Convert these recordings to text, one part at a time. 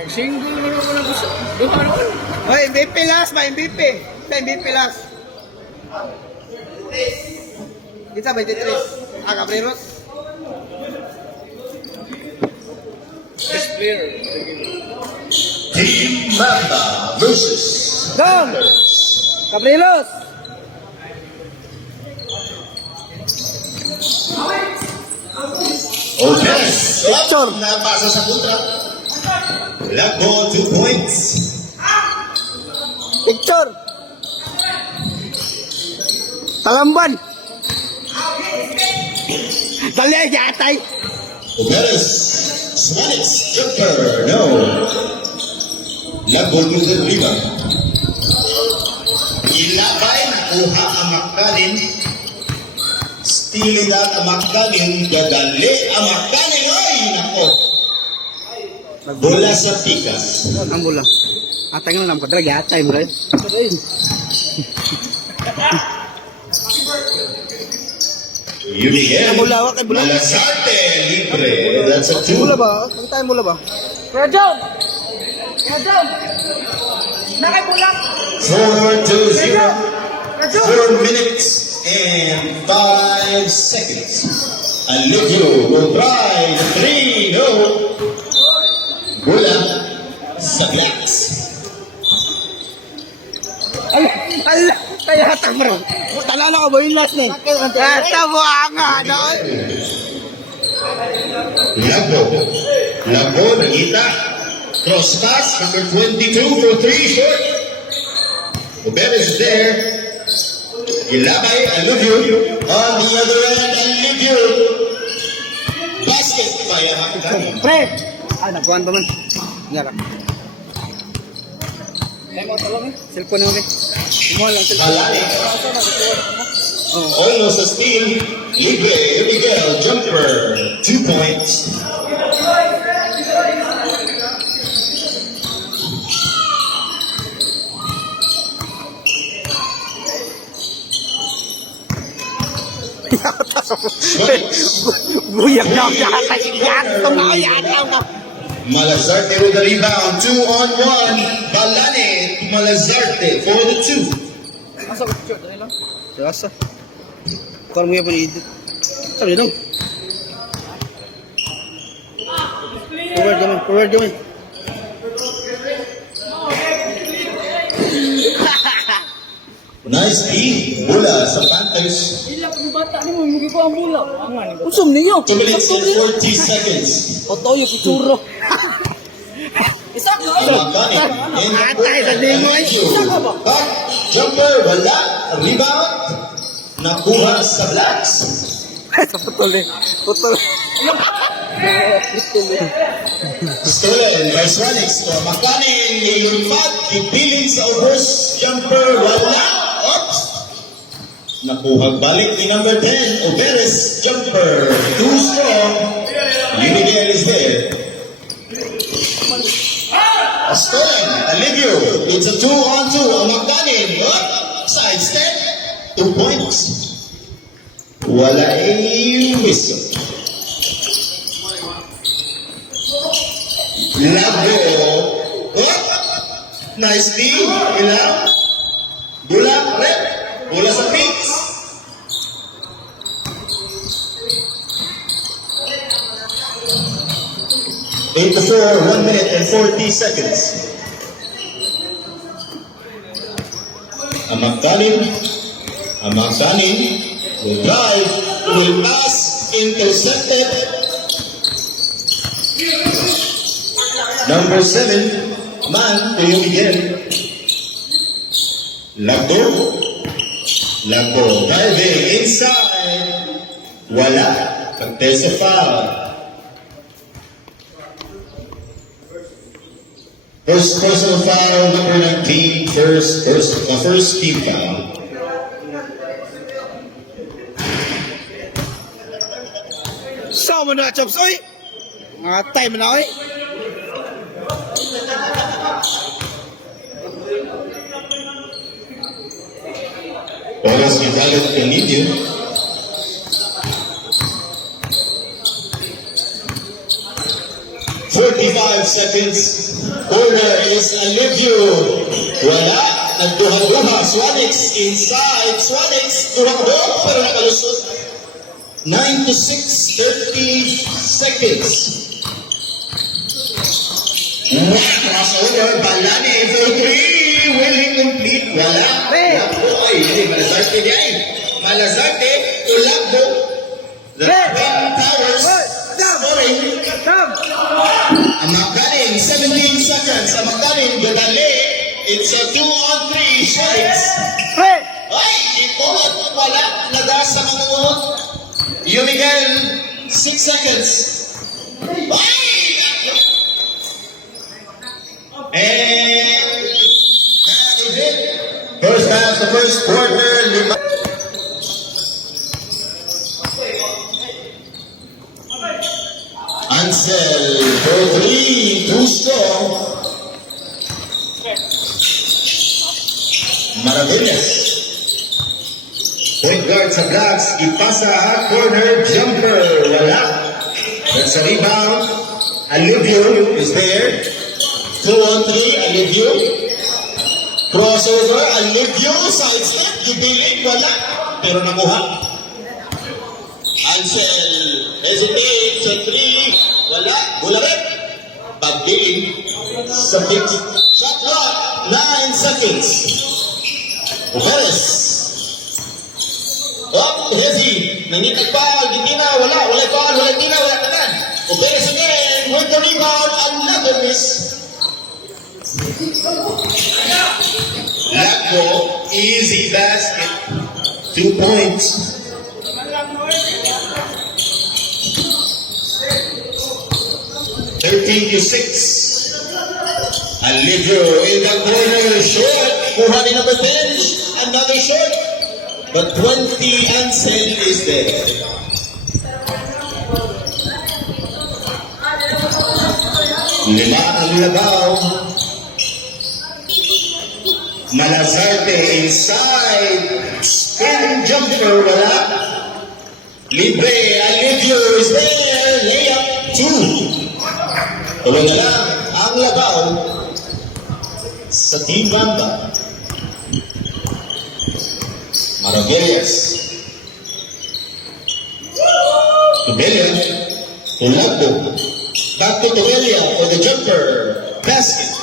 Nag-single naman ako na gusto. Duha naman. Hoy, MVP last ba? MVP. Sa MVP last. Kita 23. Cabreros. Best player. Team Mata versus Down. Cabreros. Okay. Picture. Napasa sa kontra. Lagbo, 2 points. Picture. Talamban. Dali, yatay. Uberes. Swanix. Jumper. No. Lagbo to the river. Ilabay. Kuha ang makanin. Stili lang ang makanin. Gadali ang makanin. Ay, nako. Bola sa pikas. Ang bola. Atay nga naman ko. Drag, yatay mo rin. UDM. Bola, wakay bola. Malazarte. Libre. That's a 2. Mula ba? Ang tayo mula ba? Rajon! Rajon! Nakibulang! 4-2-0. Rajon! 4 minutes and 5 seconds. Alivio will try the 3. No. Bola sa glass. Ala, kaya hatang bro. Talala ko ba yung last name? Tabo nga, no? Labo. Labo, nakita. Cross pass, number 22 for 3 short. Uberes is there. Ilabay, Alivio. On the other end, Alivio. Basket by Hamakani. Pre! Ah, nakuhaan pa man. Yara. May mga talong eh. Cellphone mo, kumuha lang cellphone. Malali. Almost a steal. Libre, Miguel, jumper. 2 points. Buyak na ako yata. Yata na yata. Malazarte with the rebound. 2-on-1. Balane, Malazarte for the 2. Asa ko picture? Dali lang. Terasa. Kau mo yung edit. Sabi dong. Forward gamin. Nice D. Mula sa Panthers. Ila pag bata ni mo, hindi ko ang bula. Usum ninyo. 2 minutes and 40 seconds. Oto yung pitsuro. Isa ko! Makani. Atay sa limoy. Back. Jumper. Wala. Rebound. Nakuha sa Blacks. Sa putol eh. Putol. Stolen by Swanix. Makani. Yung fat. Ipiling sa ubos. Jumper. Wala. Oops. Nakuha balik ni number 10. Uberes. Jumper. Too strong. Unigel is there. A stolen. Alivio. It's a 2-on-2. Ang Makani. Side step. 2 points. Wala whistle. Lago. Nice team. Ilang. Bola. Red. Bola sa Pix. Eight to 4, 1 minute and 40 seconds. Amakanin will drive, will pass, intercepted. Number 7, man to you again. Lagbo, driving inside. Wala, contested foul. First personal foul, number 19, first team foul. Sama na chops oy. Atay mo na oy. Oras ni Dalit Canidio. 45 seconds. Corner is Alivio. Wala. Nagduha-duha. Swanix inside. Swanix. Duha-duha. Pero nakalusot. 9 to 6. 30 seconds. Crossover. Balani for 3. Will he complete? Wala. Ay, hindi. Malazarte di ay. Malazarte. Tulagbo. The Twin Towers. Scoring. Amakanin, 17 seconds. Amakanin, Gadale. It's a 2-on-3 shots. Ay, ito at wala. Nagasa mga mga. Yumigel, 6 seconds. Ay! And that is it. First half, the first quarter. Ansel for 3, too strong. Maravillas. Point guard sa Blacks, ipasa, corner, jumper, wala. That's a rebound. Alivio is there. 2-on-3, Alivio. Crossover, Alivio, side step, gibilig, wala. Pero nakuha. Ansel, hesitate sa 3, wala, bularet. Pagdiling sa 6. Shot clock, 9 seconds. Uberes. Oh, hesi, nangitig pa, gitina, wala pa, wala tina, wala tanan. Uberes again, with the rebound, another miss. Lagbo, easy basket. 2 points. 13 to 6. Alivio in the corner, short. Kuha ni number 10, another short. But 20, Ansel is there. Lima ang labaw. Malazarte inside. Spin jumper, wala. Libre, Alivio is there. Layup, 2. Tuloy na lang ang labaw sa Team Bamba. Maravillas. Tubelia. Tulagbo. Back to Tubelia for the jumper. Basket.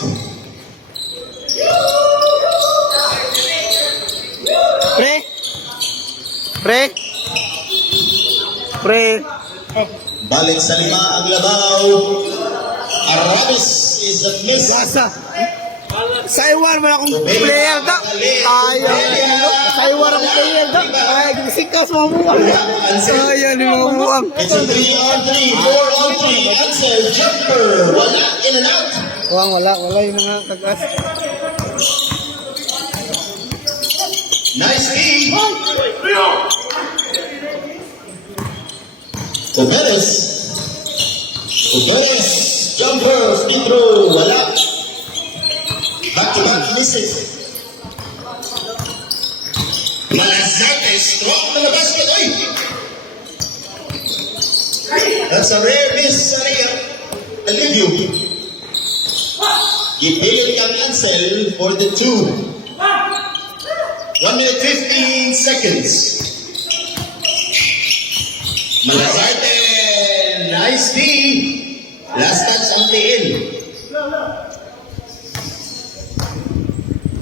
Pre. Balik sa lima ang labaw. Aramis is a miss. Sa iwan mo akong player da. Tayo. Sa iwan akong player da. Ay, gisikas mo mo. Tayo ni mo buang. It's a 3-on-3, 4-on-3. Ansel, jumper. Wala, in and out. Wala yung mga tagas. Nice feed. Uberes. Jumper, free throw, wala. Back-to-back misses. Malazarte, strong na the basket. Ay! That's a rare miss, Saria. Alivio. Gipilit kang Ansel for the 2. 1 minute 15 seconds. Malazarte, nice D. Last touch on the in.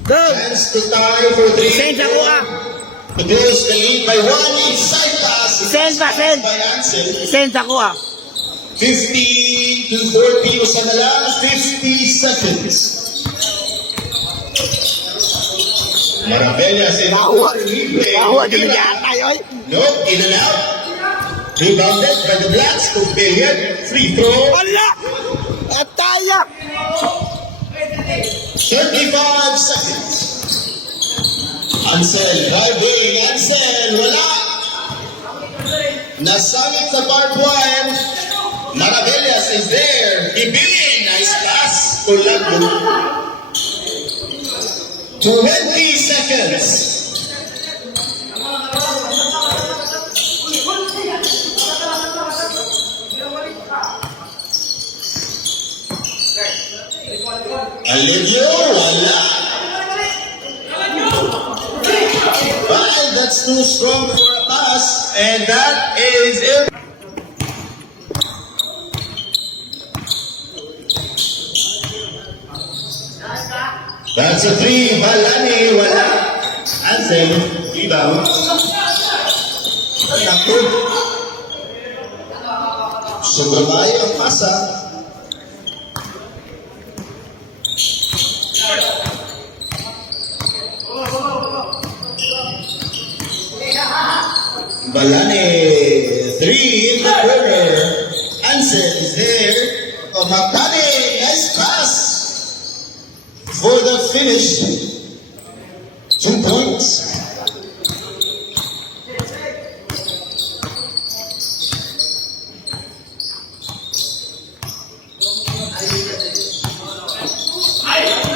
Chance to tie for 3. Send ako To close the lead by 1 inside pass. Send. By Ansel. Send ako 50 to 40 usa na lang. 50 seconds. Maravillas in dyan yata yun. Nope, in and out. Rebounded by the Blacks to Billiard. Free throw. Wala! At tayo! 35 seconds. Ansel, driving. Ansel, wala. Nasangit sa barbed wire. Maravillas is there. Ibili, nice pass. Tulagbo. 20 seconds. Alivio, wala. But that's too strong for a pass, and that is it. That's a three, Balani, wala. Ansel, rebound. Sakto. Sumabay ang pasa. Balani, three in the corner. Ansel is there. Makani, nice pass for the finish. 2 points.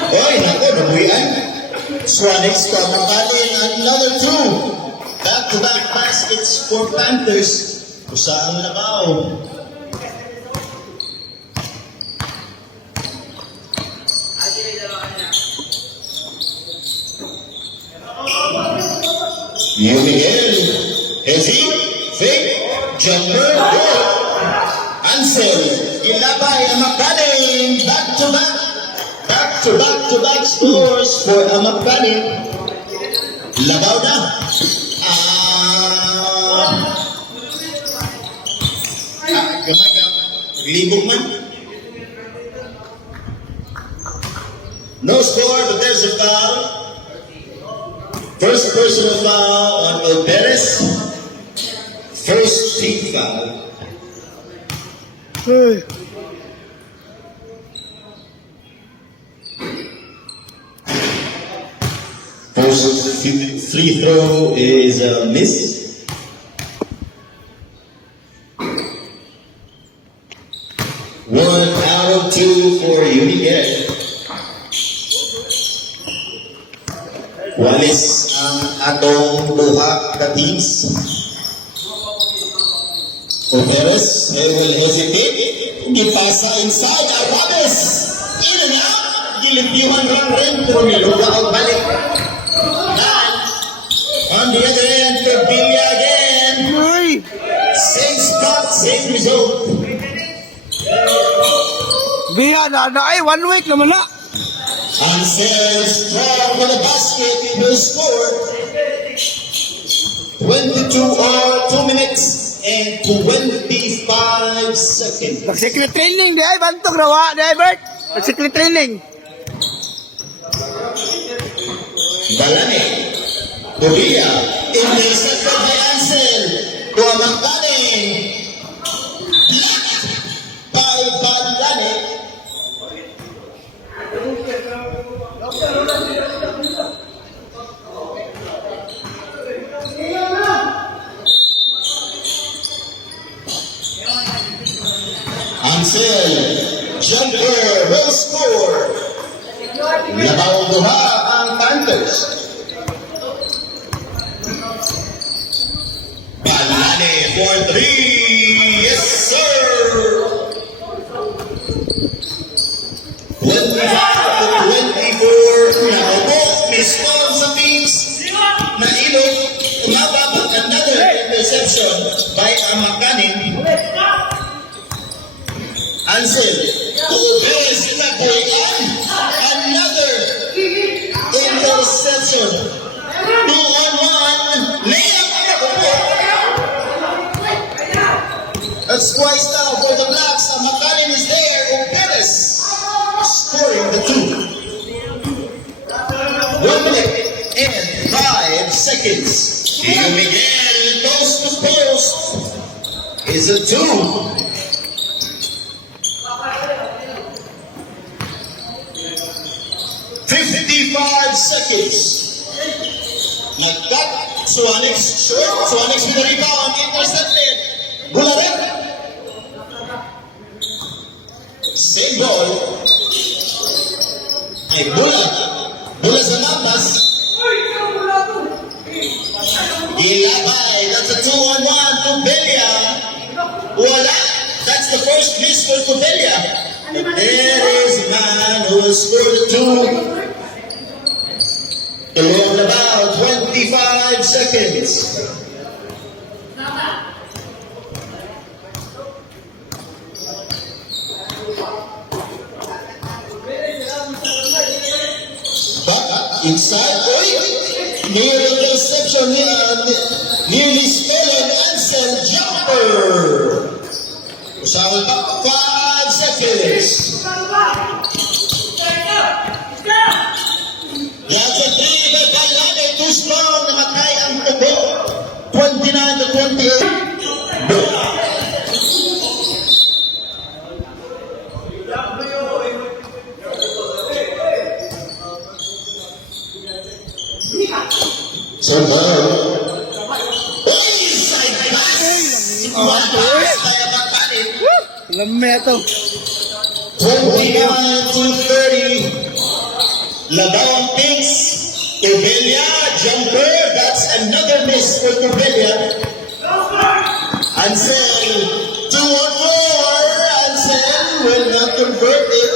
Oy, nako, nabuyan. Swanix Makani, another 2. Back-to-back baskets for Panthers. Kusaan labaw. Miguel, Hezi, fake, jumper, goal. Ansel, ilabay ang Makani. Back-to-back scores for Makani. Labaw na. Libog man. No score, but there's a foul. First personal foul on El Perez. First team foul. Hey. First free throw is a miss. One out of 2 for Unigel. Walis ang atong duha ka teams. Operes, they will hesitate. Gipasa inside, Arabes. In and out. Gilipiwan lang rin. Pero niluwa ang balik. And on the other end, Pavilla again. Ay! Same spot, same result. Biya na ay 1 week naman na. Ansel strong for the basket. He will score 22 or 2 minutes and 25 seconds. Nag-secret training di ay bantog rawa di ay Bert. Nag-secret training. Balani, Bobilla, intercepted by Ansel. Makani, blocked by Balani. Ansel, jumper, will score. Labaw duha ang Panthers. Balani for 3. Yes, sir. 25 to 24. Naubo, mismon sa teams. Nailog, umababag another interception by Makani. Ansel, Obes na Boyan. Another interception. 2-on-1. Layup na po. That's twice now for the Blacks. Makani is there. Obes scoring the 2. 1 minute and 5 seconds. Miguel goes to post. Is a 2. 55 seconds. Nagkat, Swanix short. Swanix with the rebound. Intercepted. Bularet. Same ball. Ay Bulat. Bulat sa labas. Ilabay. That's a 2-on-1 to Belia. Wala. That's the first miss for Belia. There is man will score the two. In about 25 seconds. But inside, near the interception, nearly stolen Ansel jumper. Usawan pa, 5 seconds. Yan sa 3, Galane, too strong, namatay ang tubo. 29 to 28. So now, inside pass. Kaya magpanin. Lameto. 29 to 30. Labawang Pinks. Tubelia, jumper. That's another miss for Tubelia. Ansel, 2 on 4. Ansel will not convert it.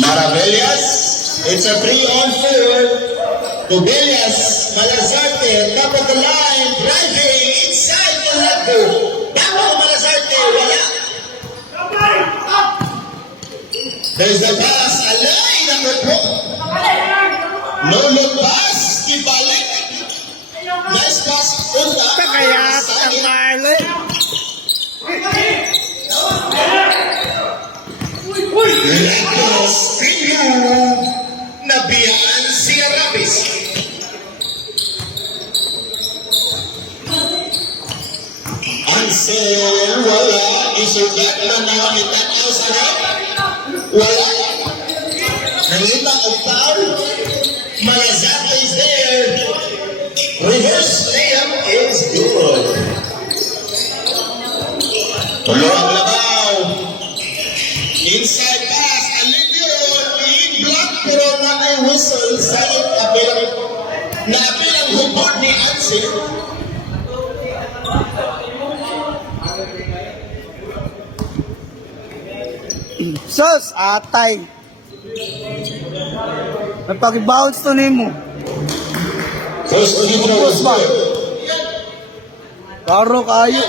Maravillas, it's a 3 on 4. Tubelias, Malazarte, top of the line, driving inside the level. Back to Malazarte, wala. There's the pass, Alay, number 4. No look pass, ibalik. Nice pass, punta. Kaya ang mali. Miraculous Pinyo, nabiyaan si Arabis. Ansel, wala. Isugat na nakakita niyo sa harap. Wala. Nangita ang foul. Malazate is there. Reverse layup is good. Tulo ang labaw. Inside pass, Alivio, lead block, pero na may whistle sa napilang hubod ni Ansel. Sus, atay. Nagpag-bounce to nimo. First free throw is good. Karo kayo.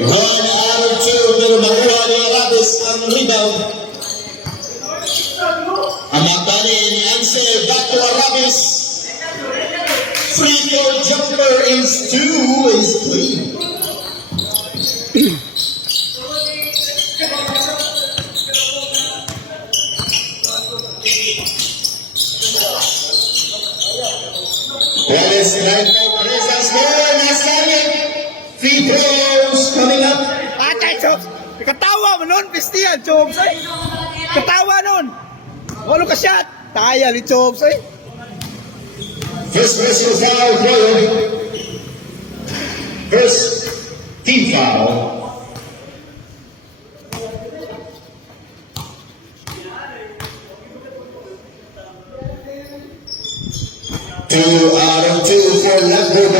1 out of 2, pero makuha ni Arabis ang rebound. Ang magpani ni Ansel, back to Arabis. Free throw jumper is 3. That is 9-4 Reza score. Nasalit. Free throws coming up. Atay, Chobs. Katawa mo nun, Pistian, Chobs, ay. Katawa nun. Walo ka shot. Taya ni Chobs, ay. First personal foul, Royal. First team foul. Two out of 2 for Leopard.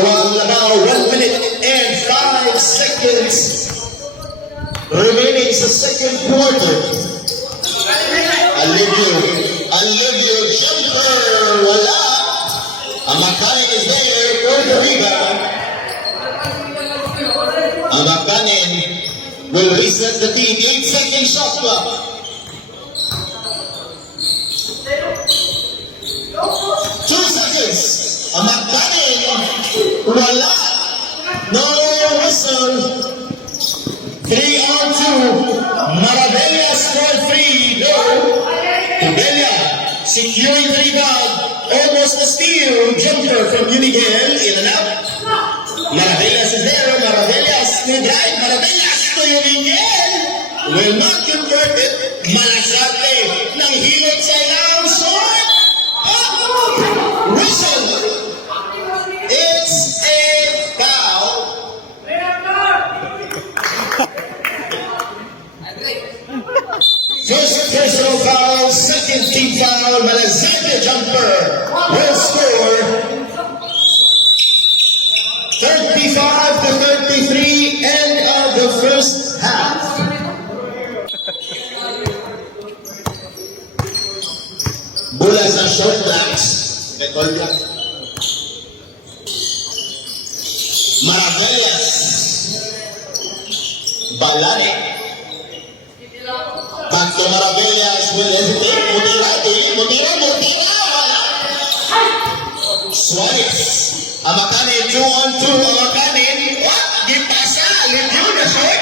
Now 1 minute and 5 seconds remaining sa second quarter. Alivio jumper, wala. Amakanin is there for the rebound. Amakanin will reset the team. 8-second shot clock. Amakanin, wala. No whistle. 3 on 2. Maravilla scored 3. No. Tubelia securing the rebound. Almost a steal. Jumper from Unigel. In and out. Maravillas is there. Maravillas to drive. Maravillas to Unigel. Will not convert it. Malasarte ng hilot sa ilang shot. Whistle. It's a foul. First personal foul, second team foul. Malazarte jumper will score 35 to 33. End of the first half. Bola sa short blocks. Record block. Maravillas. Balani. Back to Maravillas will hesitate. Mutira. Suarez. Amakanin, 2-on-2. Amakanin. What? Di pasa. Review na short.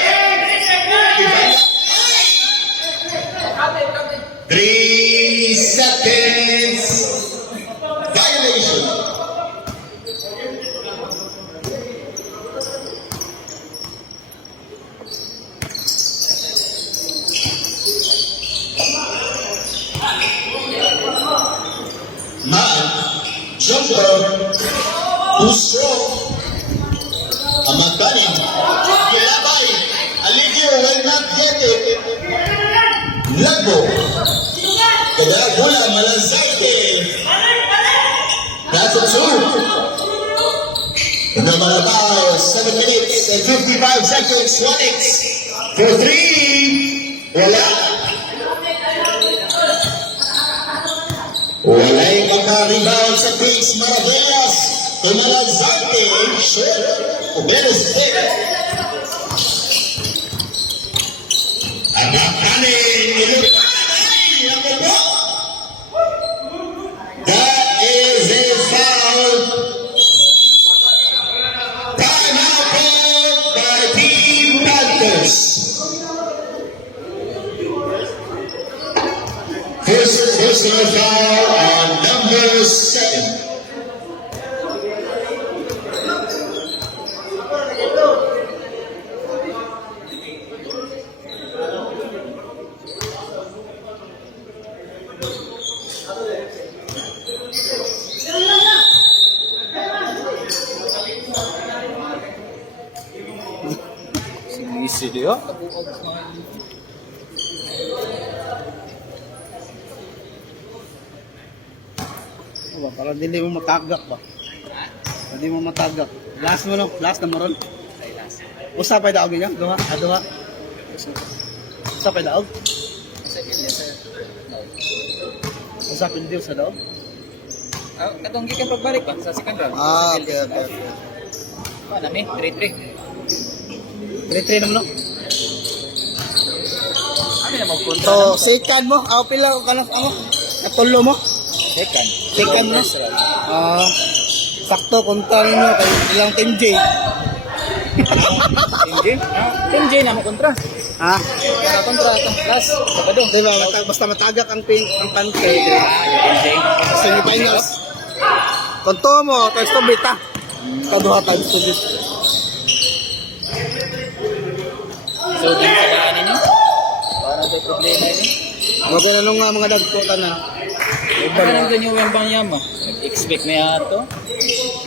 3 seconds. Violation. Man, jumper, too strong. Amakanin. Gilabay. Aligio will not get it. Lago. Kaya bola Malanzarte. That's a 2. Naman about 7 minutes and 55 seconds. 1x for 3. Wala. Wala yung maka-rebound sa base. Maravillas. Kay Malanzarte. Short. Uberes pick. Amakanin. That is a foul. Timeout called by Team Panthers. First personal foul on number 7. Sinisi dia. Wah, kalau hindi mo matagak ba? Hindi mo matagak. Last mo no? Last na mo ron? Usa pa daog niya? Duha? Duha? Usa pa daog? Usa pa daog sa daog? Katong gikan pagbalik pa sa second round. Okay. Ano mi? 3-3. 3-3 naman no? Ano na magpunta? So, second mo? Pila ka na ano? Natulo mo? Second. Second no? Sakto, kontra ninyo kay ilang Team J. Team J na mo kontra. Ha? Kaya kontra itong class. Sabado. Diba, basta matagak ang pante. Team J. Semifinals. Konto mo, times to beat ha? Kaduha times to beat. So, din sa daan ninyo. Parang may problema yun. Bago na nung mga dagko ka na. Iba lang din yung wembang yama. Nag-expect na yato.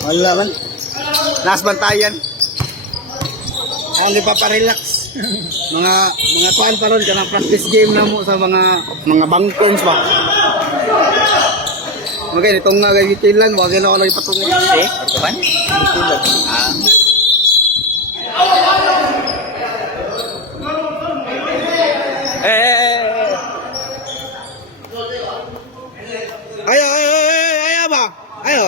Wala man. Last bantayan. Hindi pa pa-relax. mga kuhan pa ron, kanang practice game na mo sa mga bangkons ba. Okay, itong nga gagitin lang, wag na ako lang ipatungo. Kapan? Ayo ba? Ayo.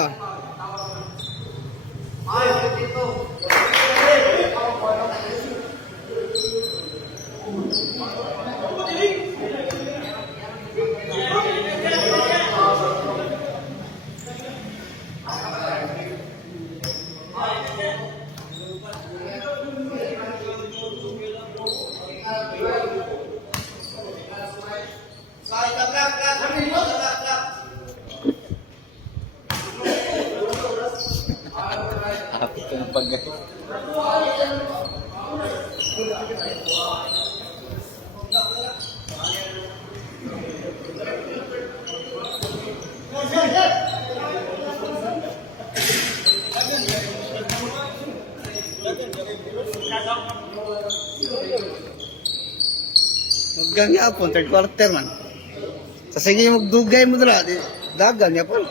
Kapit ka ng pagay. Hanggang yapon, third quarter man. Sa sige magdugay mo dala, dagan yapon.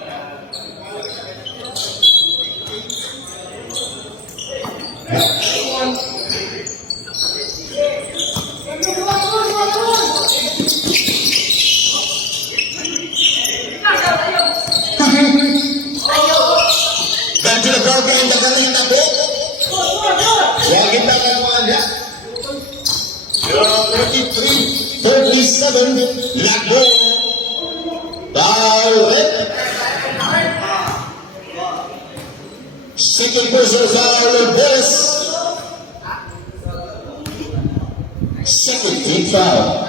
Wagin lang ang mga anak. 33-37, Lagbo. Direct. Second personal foul of this. Second team foul.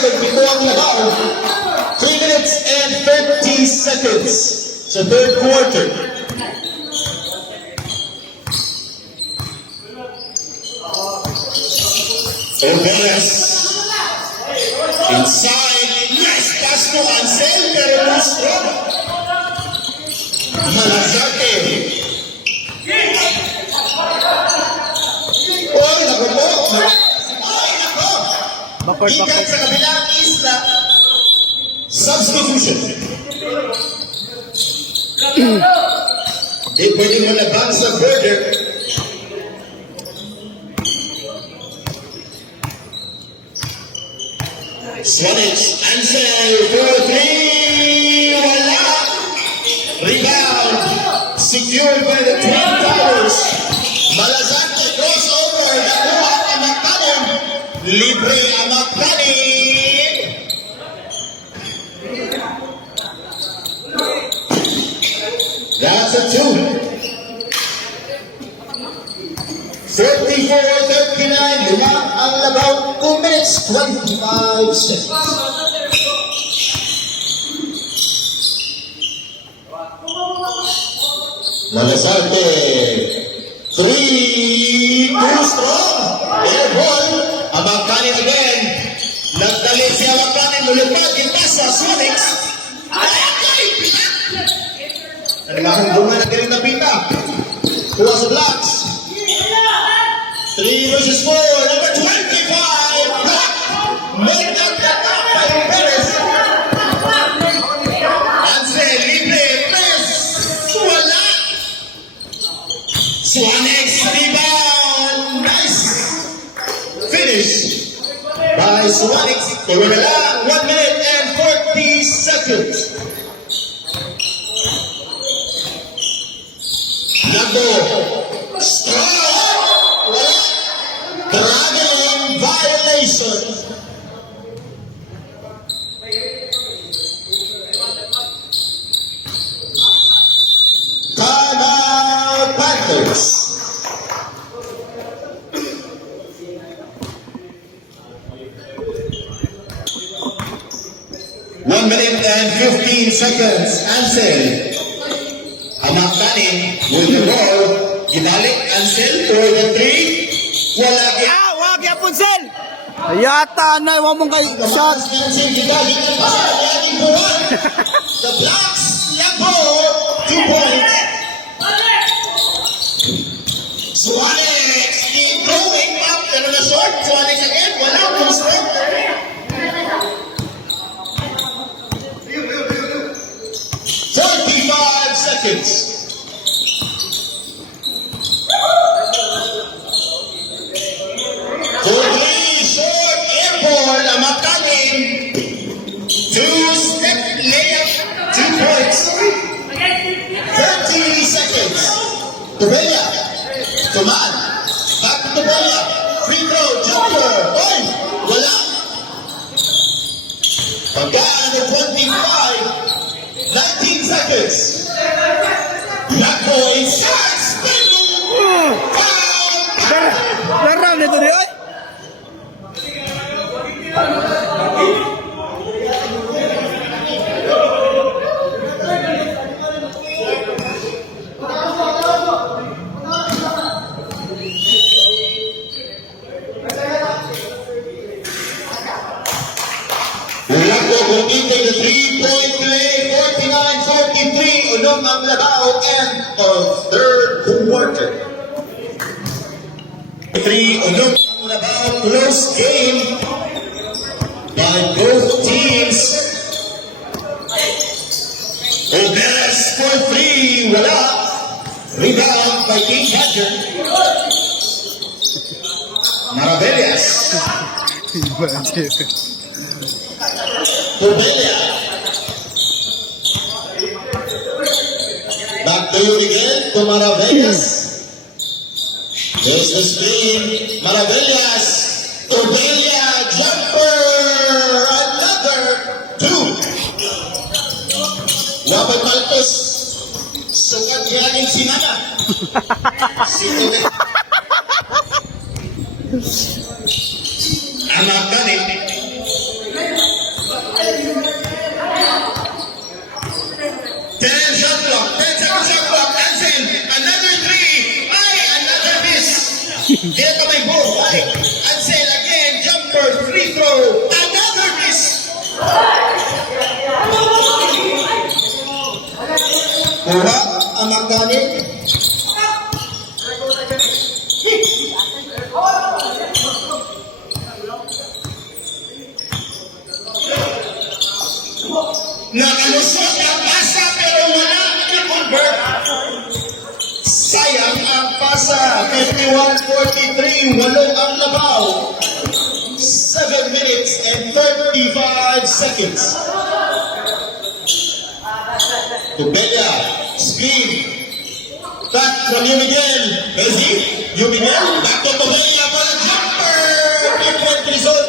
Before ang labaw. 3 minutes and 30 seconds sa third quarter. Oberes. Inside. Nice pass to Ansel, pero Lustro. Malazarte. Oy, naku po. Oy, naku. Backward, Ikat backward. sa kabilang isla. Substitution. Di pwede mo na bang sa border. Swanich, Ansel, 4-3, wala. Rebound, secured by the Twin Towers. Malazarte, crossover, nakuha ang Magkanin. Libre ang Magkanin. That's a 2. 34-39, lima ang labaw, 2 minutes, 25 seconds. Malazarte, 3, too strong, air ball, ang Magkanin again, nagdali siya Magkanin, lulupad, ipasa, Sonics, ay, nagkakang bunga na ganit na pita, kuha sa blocks, 3 versus 4, number 25, block, Morgan Gatapa, Perez, Ansel, libre, press, wala, Swanex, rebound, nice, finish, by Swanex, tuloy na lang, 1 minute and 40 seconds. Nando, strong, wala, dragon violation. Timeout Panthers. One minute and 15 seconds. Ansel. Ang Magkanin with the ball. Ginalik Ansel for the 3. Wala yan. Ah, wag ya Punsel. Ayata na wa mong kay shot. Ansel ginalik ang ball. Yaning buwan. The blocks. Lagbo. 2 points. Suarez. Throwing up. Pero na short. Suarez again. Wala. Full strength. 45 seconds. For 3 short airborne, ang Magkanin. 2-step layup, 2 points. 30 seconds. Tobella. Tumaan. Back to Tobella. Free throw, jumper. Oy! Wala. Pagkaan ng 25. 19 seconds. Blackbo inside. Spindle. Foul. Darang nito di ay. Blackbo completing the 3-point play. 49-43. Unong ang labaw. End of third quarter. 3 unong ang labaw. Close game by both teams. Oberes for 3. Wala. Rebound by King Badger. Maravillas. Tubelia. Back to you again to Maravillas. There's the screen. Maravillas. Tubelia. Jumper. Another two. Wabay Marcos. Sukat galing sinama. Sinama. Anak galing. 10 shot clock, 10 second shot clock, Ansen, another three, ay, another miss. Here ka may ball, ay, Ansen again, jumper, free throw, another miss. Kuha, anak galing. Nakalusot ang pasa pero wala i-convert. Sayang ang pasa. 51-43, walong ang labaw. 7 minutes and 35 seconds. Tubelia, speed. Back from you Miguel. Messi, you Miguel. Back to Tubelia for the jumper. Different result.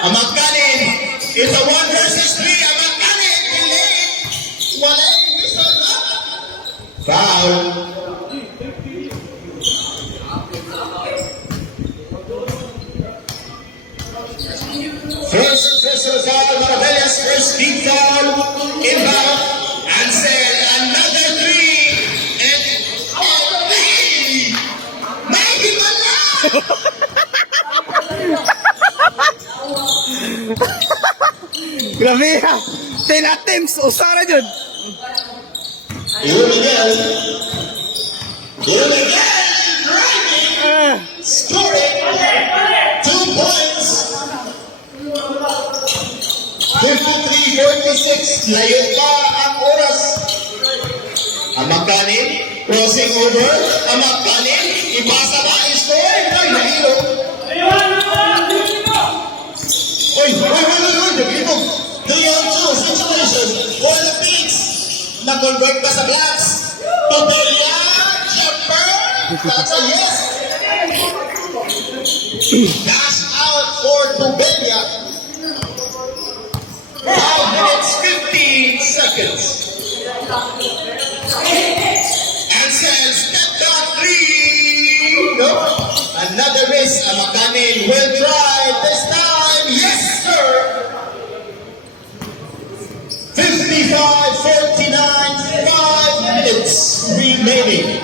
Amagkanin. It's a 1 versus 3. Amagkanin. Delayed. Walang result. Foul. First personal foul. Maravillas. First team foul. Inbound. Ansel. Another 3. And hey! Maybe wala! Grabe ha. 10 attempts. Usara dyan. Here Miguel. Here Miguel. Driving. Scoring. 2 points. 53-46. Layo pa ang oras. Amagkanin. Crossing over. Amagkanin. Ipasa ba ang score? Ay, nahilo. Oy, nagibog. 3-on-2 situation for the Pigs. Nag-convert ka sa blocks. Tubelia, jumper. That's a yes. Dash out for Tubelia. 5 minutes, 15 seconds. Ansel, step down 3. No. Another miss. Amakanin will try this time. Yes, sir. 55-49, 5 minutes remaining.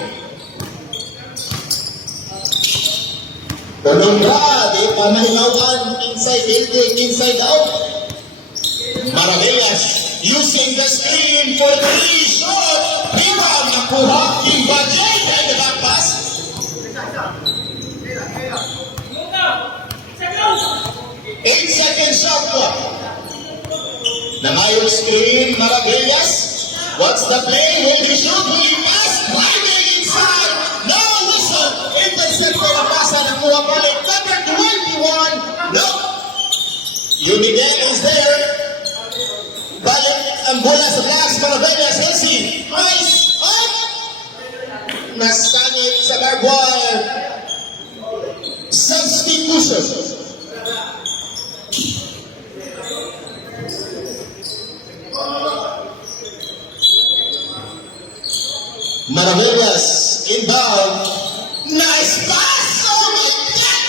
Di pa mahilawan, inside building, inside out. Maravillas, using the screen for 3 shot. Rebound, nakuha, Imbajay, and the back pass. 8-second shot clock. Namayo screen, Maravillas. What's the play? Will he shoot? Will he pass? Driving inside. No whistle. Intercepted na pasa. Nakuha balik. Number 21. No. Unidel is there. Balik ang bola sa blast. Maravillas. Elsie. Ice. Up. Nasanit sa barbed wire. Substitution. Maravillas, inbound. Nice pass! Oh my God!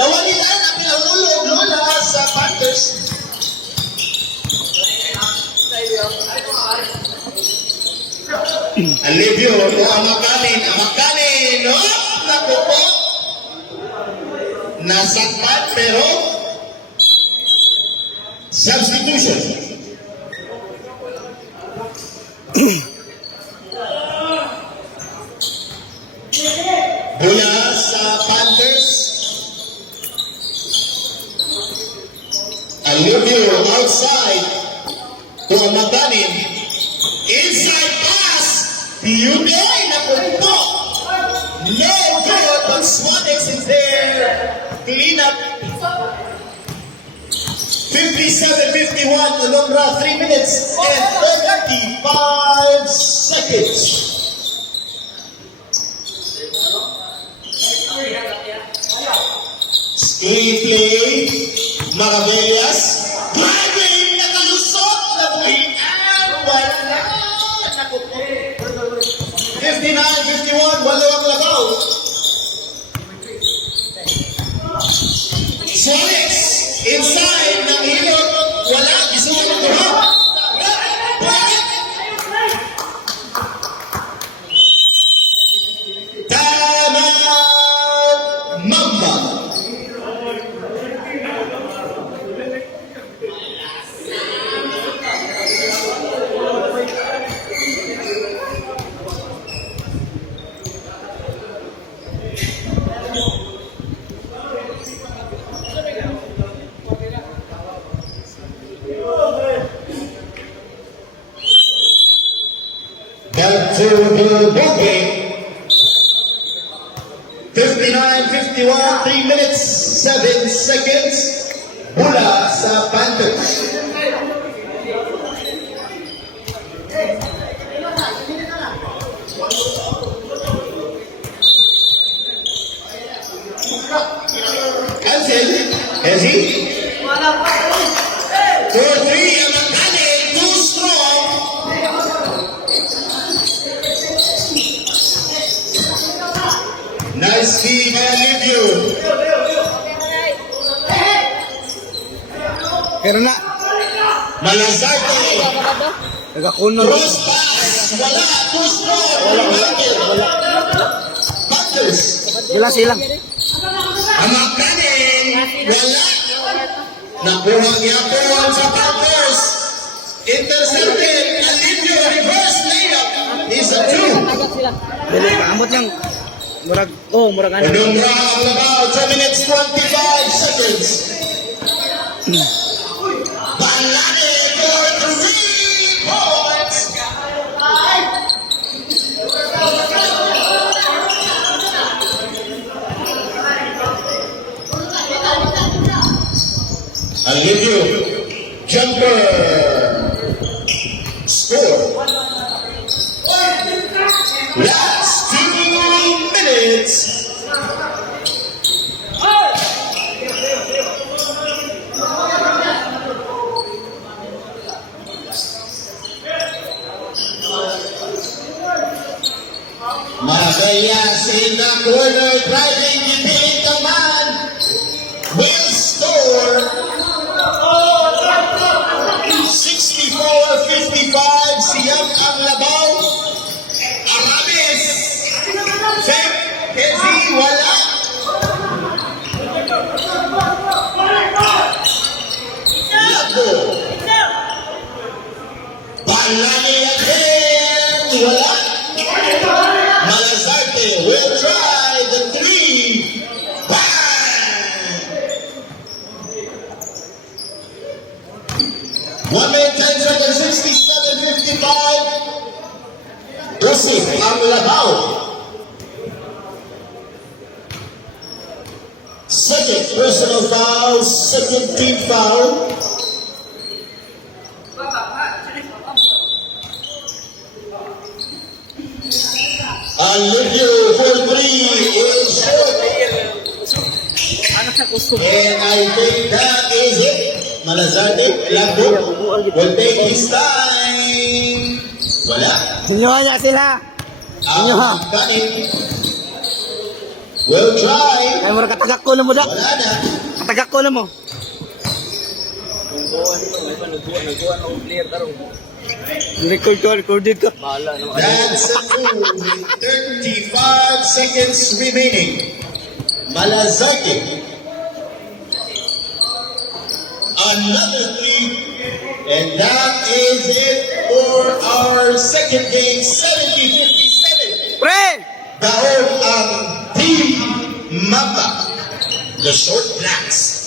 Nawali lang ang pinahulog Lola sa Panthers. Alivio, Amakanin. Amakanin! Oh! Naku po! Nasakpan pero substitution. Bola sa Panthers. Alivio outside to Amaganin. Inside pass. Beauty na punto. No good. clean up. 57-51, Alumbra, 3 minutes and 35 seconds. Screenplay, Maravillas, driving, nakalusot, nabuhian, wala, naku po. 59-51, walo ang labaw. Suarez, inside ng hilot, wala, isuot ang tuhap. Tama, Mamba. Back to the ball game. 59-51, 3 minutes, 7 seconds. Mula sa Panthers. Ezzy. 4-3 ang nakanin, too strong. Nice feed by Olivio. Pero na, Malazarte. nagakuno. Cross pass. Wala. Too strong. Panthers. Wala silang. Ang makanin. Wala. Nakuha niya po sa Panthers. Intercepted. Olivio reverse layup. Is a 2. Dili, kaamot lang. Murag ano. Alumbra ang labaw. 2 minutes, 25 seconds. Balani for 3 points. I'll give you jumper score. Last 2 minutes. Magallas in the corner, driving, giving the man. Will score 64-55. Siyam ang labaw. Aramis. Fek. Ezzy, wala. Lago. Balani again. Wala. Malazarte will try the 3. Bang! 1 minute, 10 seconds, 67-55. Joseph ang labaw. Second personal foul, second team foul. Olivio for 3 is short. And I think that is it. Malazarte, Lago, will take his time. Wala. Sinyohan niya sila. Ang kanin. Will try. Ay, murag katagak ko na mo da. Wala na. Katagak ko na mo. Nagkuhan ako clear tarong. Recorded ka. Bahala naman. That's a 2 with 35 seconds remaining. Malazarte. Another 3. And that is it for our second game, 70-57. Pre! Daog ang Team Mamba, the Short Blacks.